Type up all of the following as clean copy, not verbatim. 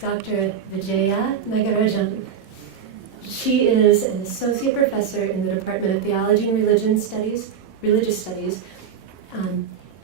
Dr. Vijaya Nagarajan. She is an associate professor in the Department of Theology and Religious Studies,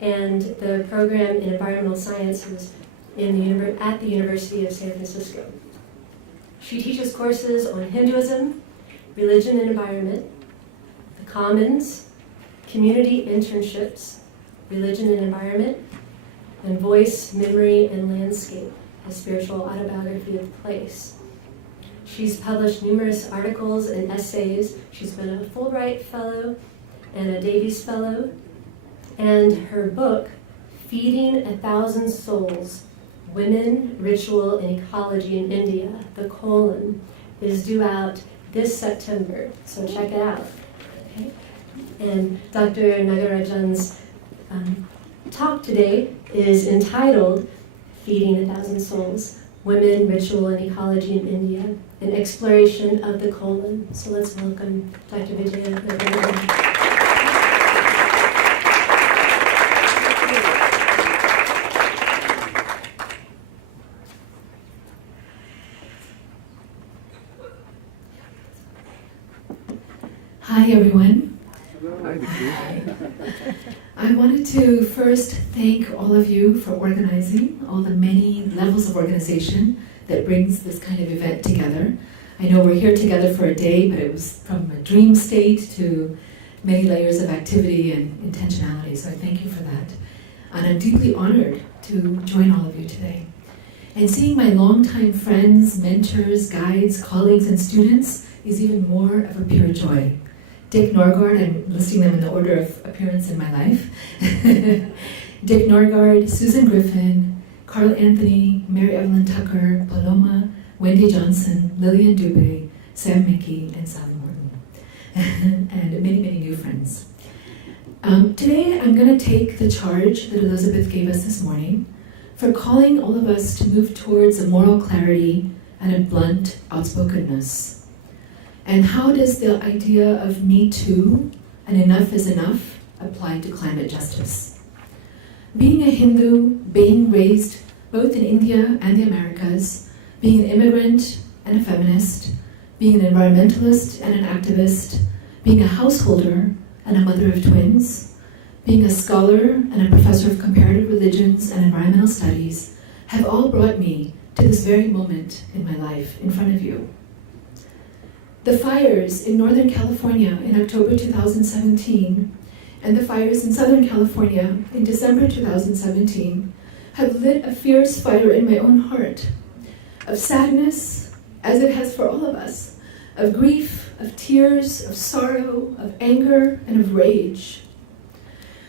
and the program in environmental sciences at the University of San Francisco. She teaches courses on Hinduism, religion and environment, the commons, community internships, religion and environment, and voice, memory, and landscape, a spiritual autobiography of place. She's published numerous articles and essays. She's been a Fulbright Fellow and a Davies Fellow. And her book, Feeding 1,000 Souls, Women, Ritual, and Ecology in India, the Kolam, is due out this September, so check it out. Okay? And Dr. Nagarajan's talk today is entitled Feeding 1,000 Souls, Women, Ritual, and Ecology in India, an exploration of the Kolam. So let's welcome Dr. Vijaya Nagarajan. Hi, everyone. Hi. I wanted to first thank all of you for organizing all the many levels of organization that brings this kind of event together. I know we're here together for a day, but it was from a dream state to many layers of activity and intentionality, so I thank you for that. And I'm deeply honored to join all of you today. And seeing my longtime friends, mentors, guides, colleagues, and students is even more of a pure joy. Dick Norgard, I'm listing them in the order of appearance in my life. Dick Norgard, Susan Griffin, Carl Anthony, Mary Evelyn Tucker, Paloma, Wendy Johnson, Lillian Dubé, Sam Mickey, and Sally Morton. And many, many new friends. Today I'm going to take the charge that Elizabeth gave us this morning for calling all of us to move towards a moral clarity and a blunt outspokenness. And how does the idea of Me Too and enough is enough apply to climate justice? Being a Hindu, being raised both in India and the Americas, being an immigrant and a feminist, being an environmentalist and an activist, being a householder and a mother of twins, being a scholar and a professor of comparative religions and environmental studies have all brought me to this very moment in my life in front of you. The fires in Northern California in October 2017 and the fires in Southern California in December 2017 have lit a fierce fire in my own heart of sadness, as it has for all of us, of grief, of tears, of sorrow, of anger, and of rage.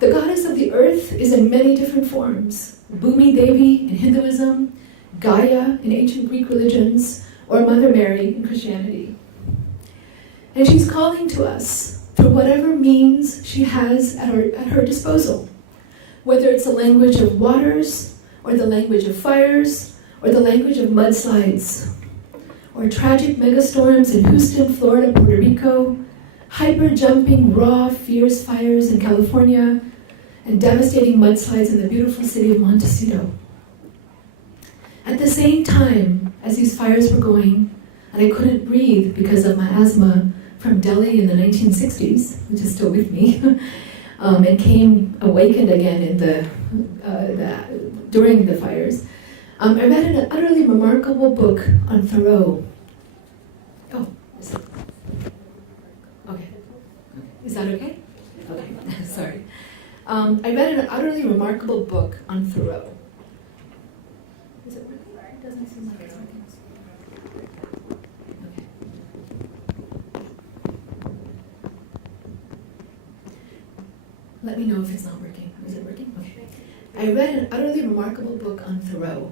The goddess of the earth is in many different forms: Bhumi Devi in Hinduism, Gaia in ancient Greek religions, or Mother Mary in Christianity. And she's calling to us through whatever means she has at her disposal, whether it's the language of waters, or the language of fires, or the language of mudslides, or tragic megastorms in Houston, Florida, Puerto Rico, hyper-jumping, raw, fierce fires in California, and devastating mudslides in the beautiful city of Montecito. At the same time as these fires were going, and I couldn't breathe because of my asthma from Delhi in the 1960s, which is still with me, and came awakened again in during the fires. I read an utterly remarkable book on Thoreau. Oh, is it? Okay. Is that okay? Okay, sorry. I read an utterly remarkable book on Thoreau. Is it working? It doesn't seem like it's working. Let me know if it's not working. Is it working? Okay. I read an utterly remarkable book on Thoreau.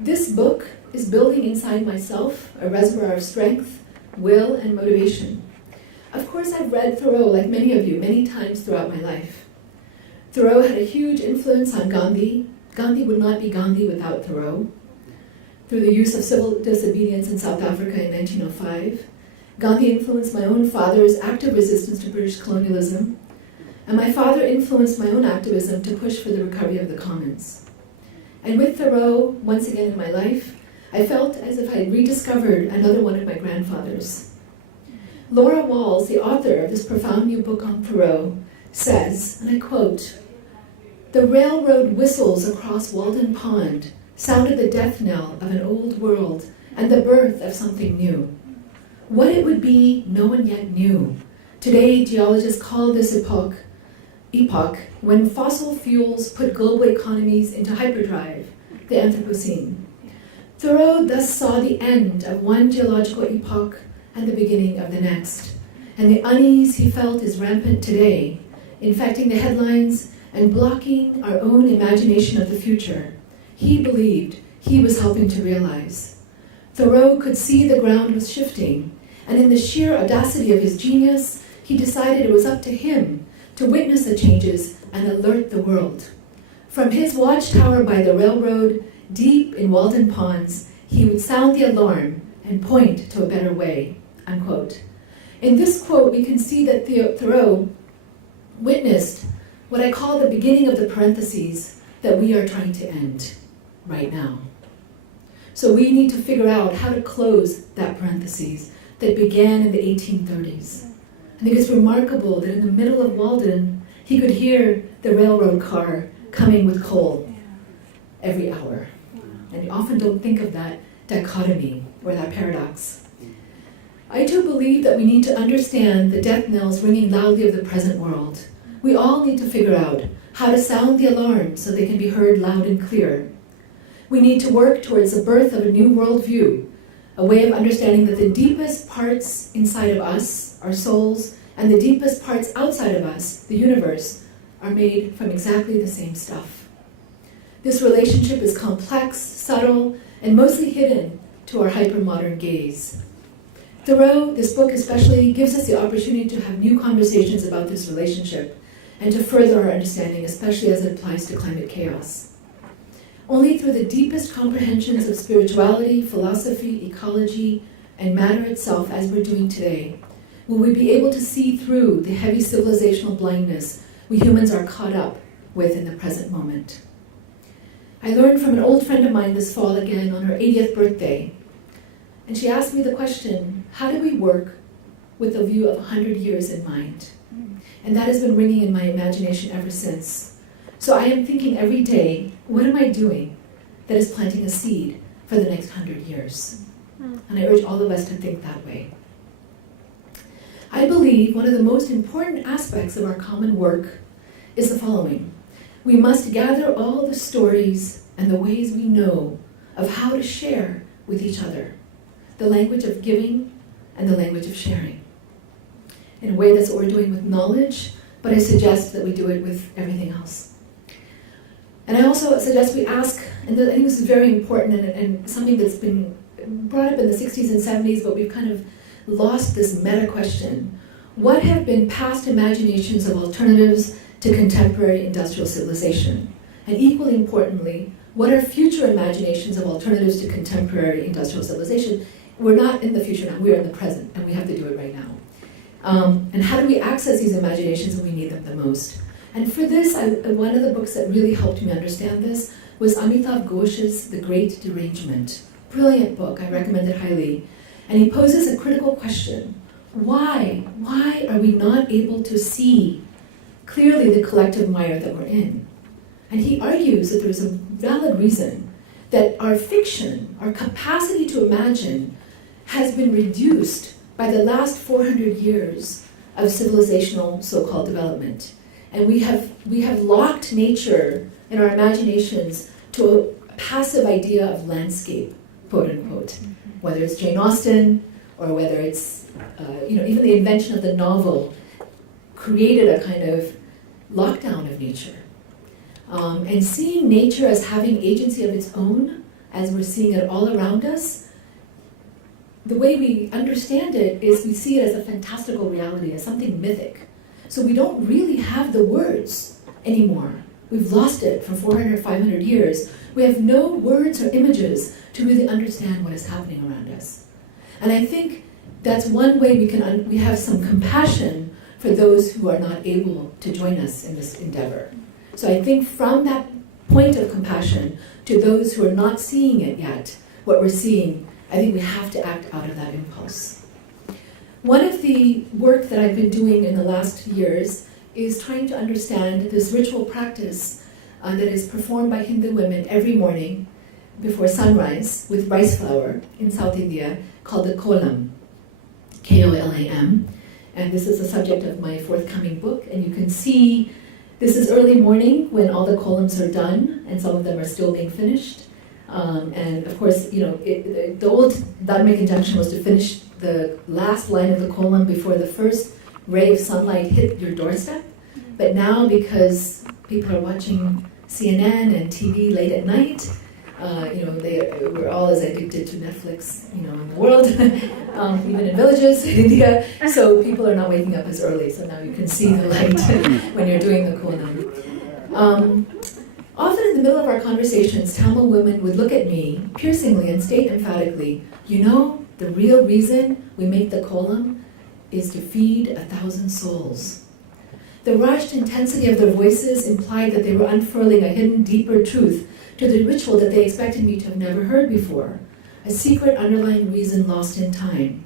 This book is building inside myself a reservoir of strength, will, and motivation. Of course, I've read Thoreau, like many of you, many times throughout my life. Thoreau had a huge influence on Gandhi. Gandhi would not be Gandhi without Thoreau. Through the use of civil disobedience in South Africa in 1905, Gandhi influenced my own father's active resistance to British colonialism, and my father influenced my own activism to push for the recovery of the commons. And with Thoreau, once again in my life, I felt as if I had rediscovered another one of my grandfathers. Laura Walls, the author of this profound new book on Thoreau, says, and I quote, "The railroad whistles across Walden Pond sounded the death knell of an old world and the birth of something new. What it would be, no one yet knew. Today, geologists call this epoch when fossil fuels put global economies into hyperdrive, the Anthropocene. Thoreau thus saw the end of one geological epoch and the beginning of the next, and the unease he felt is rampant today, infecting the headlines and blocking our own imagination of the future. He believed he was helping to realize. Thoreau could see the ground was shifting, and in the sheer audacity of his genius, he decided it was up to him to witness the changes and alert the world. From his watchtower by the railroad, deep in Walden Ponds, he would sound the alarm and point to a better way," unquote. In this quote, we can see that Thoreau witnessed what I call the beginning of the parentheses that we are trying to end right now. So we need to figure out how to close that parentheses that began in the 1830s. I think it's remarkable that in the middle of Walden, he could hear the railroad car coming with coal every hour. And you often don't think of that dichotomy or that paradox. I too believe that we need to understand the death knells ringing loudly of the present world. We all need to figure out how to sound the alarm so they can be heard loud and clear. We need to work towards the birth of a new worldview, a way of understanding that the deepest parts inside of us, our souls, and the deepest parts outside of us, the universe, are made from exactly the same stuff. This relationship is complex, subtle, and mostly hidden to our hypermodern gaze. Thoreau, this book especially, gives us the opportunity to have new conversations about this relationship and to further our understanding, especially as it applies to climate chaos. Only through the deepest comprehensions of spirituality, philosophy, ecology, and matter itself, as we're doing today, will we be able to see through the heavy civilizational blindness we humans are caught up with in the present moment. I learned from an old friend of mine this fall again on her 80th birthday, and she asked me the question, how do we work with a view of 100 years in mind? And that has been ringing in my imagination ever since. So I am thinking every day, what am I doing that is planting a seed for the next 100 years? And I urge all of us to think that way. I believe one of the most important aspects of our common work is the following. We must gather all the stories and the ways we know of how to share with each other, the language of giving and the language of sharing. In a way, that's what we're doing with knowledge, but I suggest that we do it with everything else. And I also suggest we ask, and I think this is very important and something that's been brought up in the 60s and 70s, but we've kind of lost this meta question. What have been past imaginations of alternatives to contemporary industrial civilization? And equally importantly, what are future imaginations of alternatives to contemporary industrial civilization? We're not in the future now, we're in the present, and we have to do it right now. And how do we access these imaginations when we need them the most? And for this, one of the books that really helped me understand this was Amitav Ghosh's The Great Derangement. Brilliant book, I recommend it highly. And he poses a critical question. Why are we not able to see clearly the collective mire that we're in? And he argues that there's a valid reason that our fiction, our capacity to imagine, has been reduced by the last 400 years of civilizational so-called development. And we have locked nature in our imaginations to a passive idea of landscape, quote unquote. Whether it's Jane Austen or whether it's even the invention of the novel created a kind of lockdown of nature. And seeing nature as having agency of its own, as we're seeing it all around us, the way we understand it is we see it as a fantastical reality, as something mythic. So we don't really have the words anymore. We've lost it for 400, 500 years. We have no words or images to really understand what is happening around us. And I think that's one way we have some compassion for those who are not able to join us in this endeavor. So I think from that point of compassion to those who are not seeing it yet, what we're seeing, I think we have to act out of that impulse. One of the work that I've been doing in the last years is trying to understand this ritual practice that is performed by Hindu women every morning before sunrise with rice flour in South India called the Kolam, Kolam. And this is the subject of my forthcoming book. And you can see this is early morning when all the kolams are done, and some of them are still being finished. And of course, the old dharmic injunction was to finish the last line of the kolam before the first ray of sunlight hit your doorstep. But now, because people are watching CNN and TV late at night, we're all as addicted to Netflix, in the world, even in villages in India. So people are not waking up as early. So now you can see the light when you're doing the kolam. Often in the middle of our conversations, Tamil women would look at me piercingly and state emphatically, the real reason we make the kolam is to feed 1,000 souls. The rushed intensity of their voices implied that they were unfurling a hidden, deeper truth to the ritual that they expected me to have never heard before, a secret underlying reason lost in time.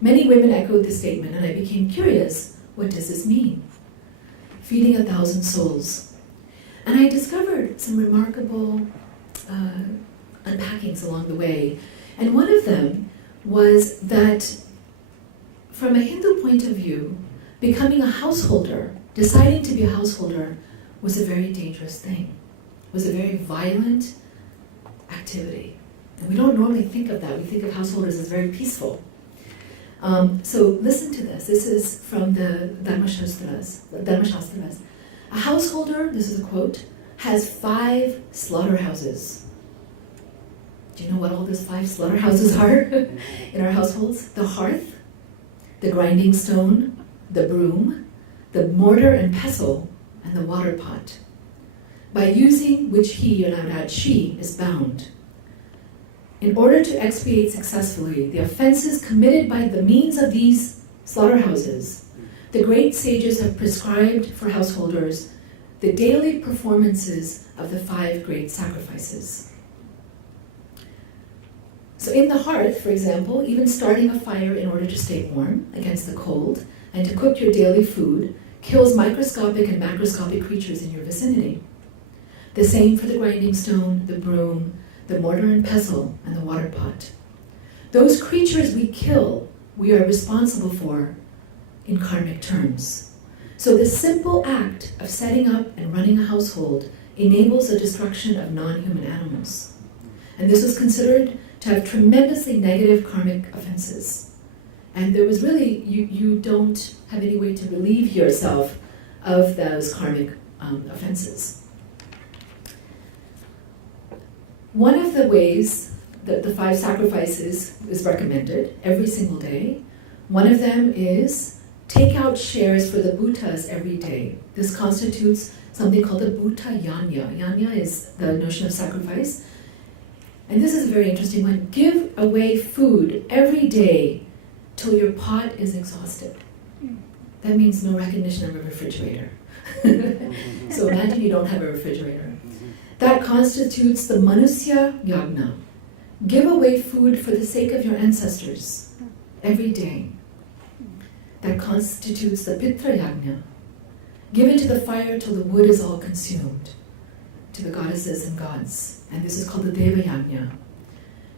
Many women echoed the statement, and I became curious, what does this mean? Feeding 1,000 souls. And I discovered some remarkable unpackings along the way. And one of them was that from a Hindu point of view, becoming a householder, deciding to be a householder, was a very dangerous thing. It was a very violent activity. And we don't normally think of that. We think of householders as very peaceful. So listen to this. This is from the Dharmashastras. A householder, this is a quote, has 5 slaughterhouses. Do you know what all those 5 slaughterhouses are in our households? The hearth, the grinding stone, the broom, the mortar and pestle, and the water pot, by using which he, and I would add she, is bound. In order to expiate successfully the offenses committed by the means of these slaughterhouses, the great sages have prescribed for householders the daily performances of the 5 great sacrifices. So in the hearth, for example, even starting a fire in order to stay warm against the cold and to cook your daily food kills microscopic and macroscopic creatures in your vicinity. The same for the grinding stone, the broom, the mortar and pestle, and the water pot. Those creatures we kill, we are responsible for in karmic terms. So the simple act of setting up and running a household enables the destruction of non-human animals. And this was considered to have tremendously negative karmic offenses. And there was really, you don't have any way to relieve yourself of those karmic offenses. One of the ways that the 5 sacrifices is recommended every single day, one of them is take out shares for the bhutas every day. This constitutes something called the bhuta yanya. Yanya is the notion of sacrifice. And this is a very interesting one. Give away food every day till your pot is exhausted. That means no recognition of a refrigerator. So imagine you don't have a refrigerator. That constitutes the manusya yagna. Give away food for the sake of your ancestors every day. That constitutes the pitra yagna. Give into the fire till the wood is all consumed, to the goddesses and gods. And this is called the Deva Yagna.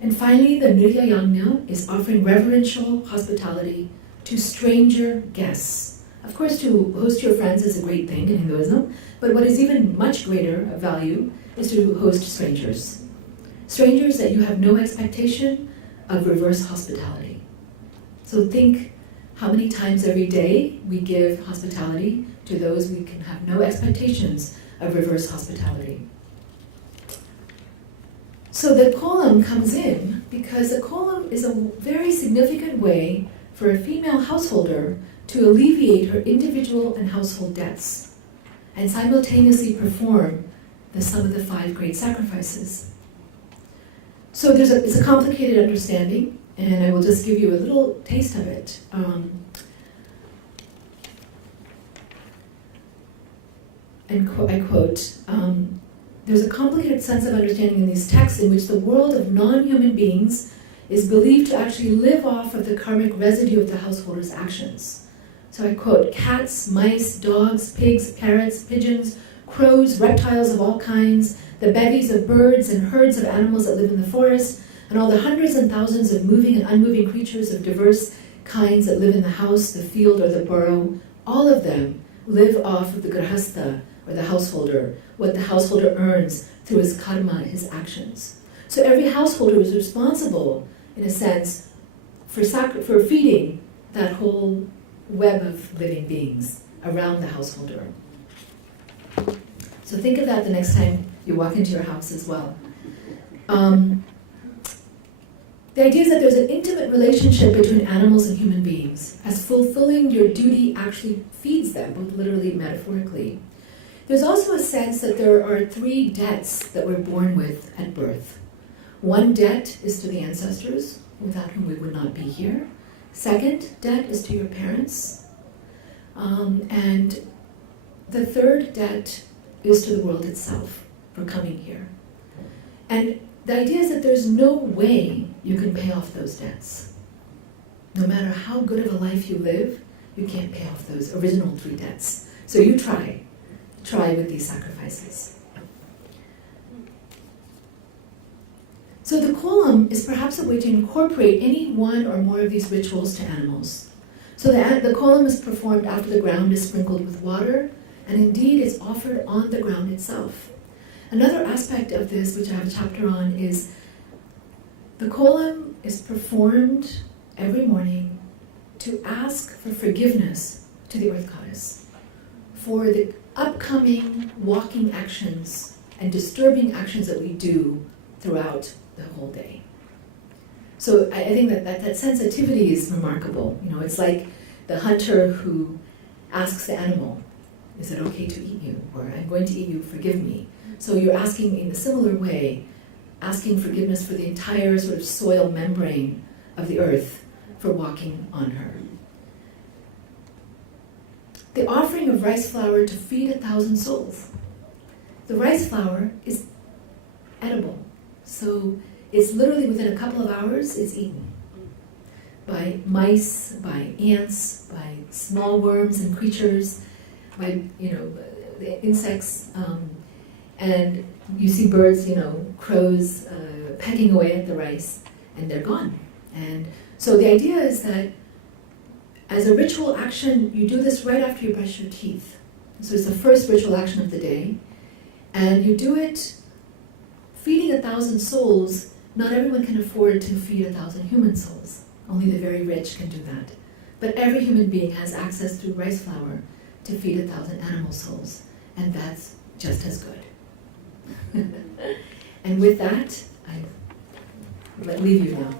And finally, the Nirya Yagna is offering reverential hospitality to stranger guests. Of course, to host your friends is a great thing in Hinduism, but what is even much greater value is to host strangers. Strangers that you have no expectation of reverse hospitality. So think how many times every day we give hospitality to those we can have no expectations of reverse hospitality. So the kolam comes in because the kolam is a very significant way for a female householder to alleviate her individual and household debts and simultaneously perform some of the 5 great sacrifices. So it's a complicated understanding, and I will just give you a little taste of it. And I quote, there's a complicated sense of understanding in these texts in which the world of non-human beings is believed to actually live off of the karmic residue of the householder's actions. So I quote, cats, mice, dogs, pigs, parrots, pigeons, crows, reptiles of all kinds, the bevies of birds and herds of animals that live in the forest, and all the hundreds and thousands of moving and unmoving creatures of diverse kinds that live in the house, the field, or the burrow, all of them live off of the grahastha, or the householder, what the householder earns through his karma, his actions. So every householder is responsible, in a sense, for feeding that whole web of living beings around the householder. So think of that the next time you walk into your house as well. The idea is that there's an intimate relationship between animals and human beings, as fulfilling your duty actually feeds them, both literally and metaphorically. There's also a sense that there are 3 debts that we're born with at birth. One debt is to the ancestors, without whom we would not be here. Second debt is to your parents. And the third debt is to the world itself for coming here. And the idea is that there's no way you can pay off those debts. No matter how good of a life you live, you can't pay off those original 3 debts. So you try with these sacrifices. So the kolam is perhaps a way to incorporate any one or more of these rituals to animals. So the kolam is performed after the ground is sprinkled with water, and indeed it's offered on the ground itself. Another aspect of this, which I have a chapter on, is the kolam is performed every morning to ask for forgiveness to the earth goddess for the upcoming walking actions and disturbing actions that we do throughout the whole day. So I think that sensitivity is remarkable. You know, it's like the hunter who asks the animal, is it okay to eat you? Or I'm going to eat you, forgive me. So you're asking in a similar way, asking forgiveness for the entire sort of soil membrane of the earth for walking on her. The offering of rice flour to feed 1,000 souls. The rice flour is edible. So it's literally within a couple of hours, it's eaten by mice, by ants, by small worms and creatures, by the insects, and you see birds, crows pecking away at the rice, and they're gone. And so the idea is that as a ritual action, you do this right after you brush your teeth. So it's the first ritual action of the day, and you do it feeding 1,000 souls. Not everyone can afford to feed 1,000 human souls. Only the very rich can do that. But every human being has access through rice flour to feed 1,000 animal souls, and that's just as good. And with that, I leave you now.